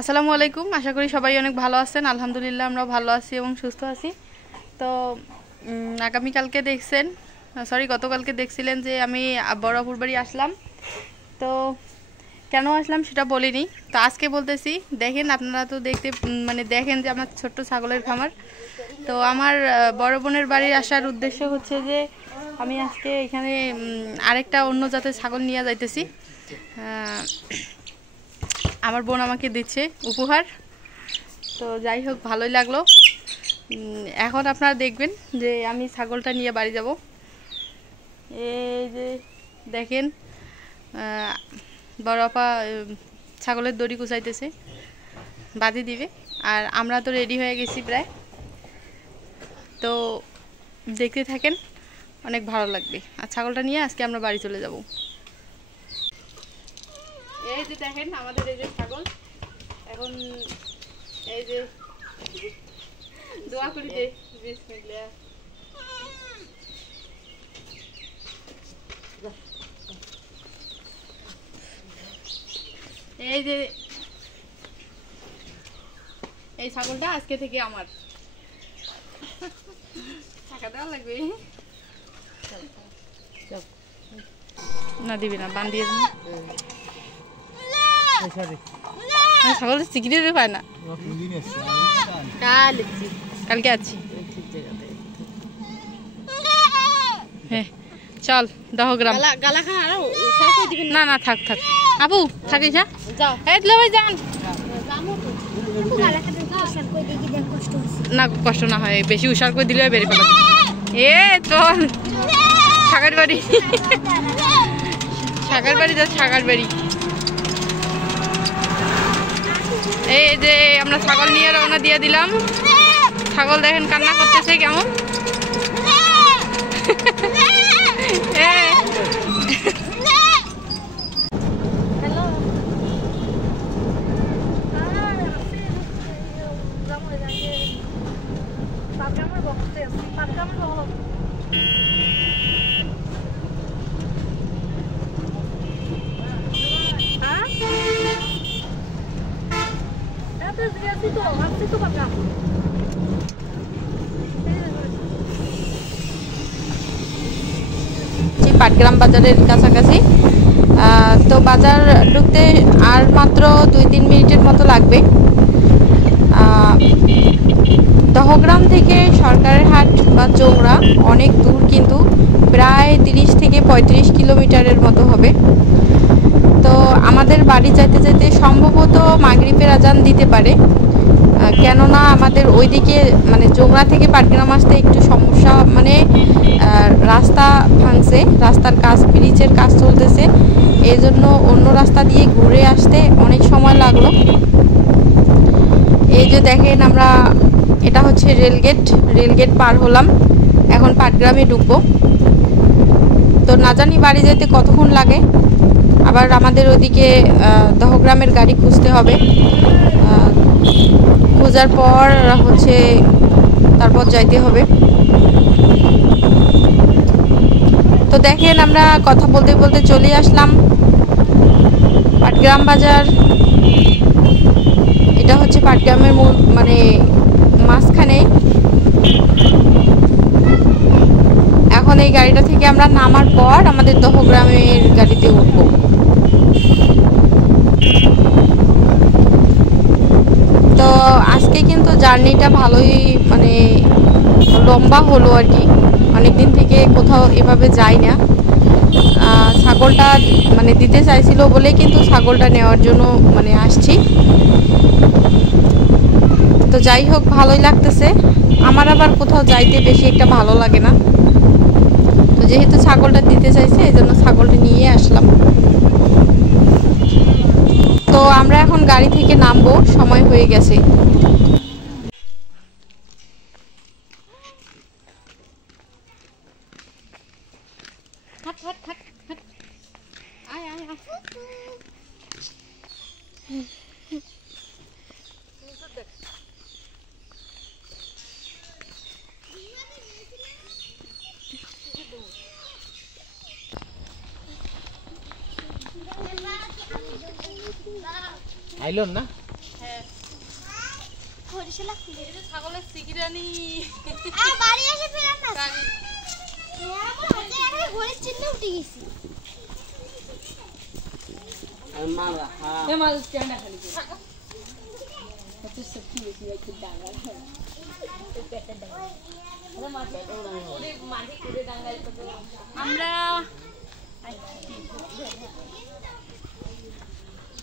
আসসালামু আলাইকুম। আশা করি সবাই অনেক ভালো আছেন। আলহামদুলিল্লাহ আমরাও ভালো আছি এবং সুস্থ আছি। তো আগামীকালকে দেখছেন, গতকালকে দেখছিলেন যে আমি বড় আপুর বাড়ি আসলাম। তো কেন আসলাম সেটা বলিনি, তো আজকে বলতেছি। দেখেন, আপনারা তো দেখেন যে আমার ছোট্ট ছাগলের খামার। তো আমার বড় বোনের বাড়ি আসার উদ্দেশ্য হচ্ছে যে আমি আজকে এখানে আরেকটা অন্য জাতের ছাগল নিয়ে যাইতেছি। আমার বোন আমাকে দিচ্ছে উপহার। তো যাই হোক, ভালোই লাগলো। এখন আপনারা দেখবেন যে আমি ছাগলটা নিয়ে বাড়ি যাব। এই যে দেখেন, বড় আপা ছাগলের দড়ি কুচাইতেছে, বাঁধি দিবে। আর আমরা তো রেডি হয়ে গেছি প্রায়। তো দেখতে থাকেন, অনেক ভালো লাগবে। আর ছাগলটা নিয়ে আজকে আমরা বাড়ি চলে যাব। এই যে দেখেন আমাদের এই যে ছাগল। এখন এই যে দোয়া করি দে, বিসমিল্লাহ। এই যে এই ছাগলটা আজকে থেকে আমার। টাকা দেওয়া লাগবে না? দিবি না? বান দিয়ে ছাগল চিকিৎসা পায় না। কালকে আছি। হ্যাঁ চল, দহগ্রাম। না না, থাক থাক আপু, থাকিস। যান না, কষ্ট না হয়, বেশি উষার করে দিলে বের করে। এ চল ছাগের বাড়ি, ছাগের বাড়ি যা, ছাগের বাড়ি। এই যে আমরা ছাগল নিয়ে রওনা দিয়ে দিলাম। ছাগল দেখেন কান্না করতেছে কেমন। পাটগ্রাম বাজারের কাছাকাছি। তো বাজার ঢুকতে আর মাত্র 2-3 মিনিটের মতো লাগবে। দহগ্রাম থেকে সরকারের হাট বা চোংরা অনেক দূর, কিন্তু প্রায় 30 থেকে 35 কিলোমিটারের মতো হবে। তো আমাদের বাড়ি যাইতে যাইতে সম্ভবত মাগরিবের আজান দিতে পারে, কেননা আমাদের ওইদিকে মানে চোংরা থেকে পাটগ্রাম আসতে একটু সমস্যা, মানে রাস্তা ভাঙছে, রাস্তার কাজ, ব্রিজের কাজ চলতেছে, এই জন্য অন্য রাস্তা দিয়ে ঘুরে আসতে অনেক সময় লাগলো। এই যে দেখেন, আমরা এটা হচ্ছে রেলগেট পার হলাম, এখন পাটগ্রামে ঢুকবো। তো না জানি বাড়ি যেতে কতক্ষণ লাগে। আবার আমাদের ওইদিকে দহগ্রামের গাড়ি খুঁজতে হবে, খোঁজার পর হচ্ছে তারপর যাইতে হবে। তো দেখেন, আমরা কথা বলতে বলতে চলে আসলাম পাটগ্রাম বাজার। এটা হচ্ছে পাটগ্রামের মূল মানে মাঝখানে। এখন এই গাড়িটা থেকে আমরা নামার পর আমাদের দহগ্রামের গাড়িতে উঠব। তো আজকে কিন্তু জার্নিটা ভালোই মানে লম্বা হলো আর কি। অনেকদিন থেকে কোথাও এভাবে যাই না। ছাগলটা মানে দিতে চাইছিল বলে কিন্তু ছাগলটা নেওয়ার জন্য মানে আসছি। তো যাই হোক, ভালোই লাগতেছে। আমার আবার কোথাও যাইতে বেশি একটা ভালো লাগে না, তো যেহেতু ছাগলটা দিতে চাইছে এই জন্য ছাগলটা নিয়ে আসলাম। তো আমরা এখন গাড়ি থেকে নামবো, সময় হয়ে গেছে। আইলন না? হ্যাঁ ঘড়িশালা খুলে এই যে ছাগলের সিকিরানি বাড়ি এসে ফেরান না আমার হাতে একটা ঘড়ির চিহ্ন উঠে গেছে মালা হ্যাঁ এ মাল স্ট্যান্ড খালি কত সত্যি বেশি একটু ডাঙ্গা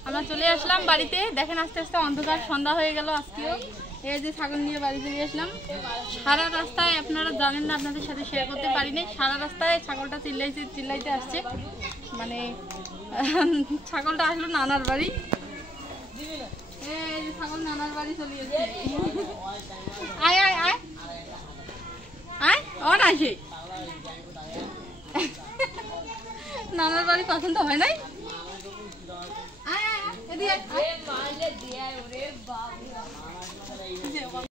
আমরা চলে আসলাম বাড়িতে। দেখেন আস্তে আস্তে অন্ধকার সন্ধ্যা হয়ে গেল আজকেও। এই যে ছাগল নিয়ে বাড়িতে নিয়ে আসলাম। সারা রাস্তায় আপনারা জানেন না, আপনাদের সাথে শেয়ার করতে পারিনি, সারা রাস্তায় ছাগলটা চিল্লাইতে আসছে। মানে ছাগলটা আসলো নানার বাড়ি। এই যে ছাগল নানার বাড়ি চলে যাচ্ছে। আয় আয় আয় আয় ওর আসে। নানার বাড়ি পছন্দ হয় নাই? আয় আয় আয় এদিকে আয়।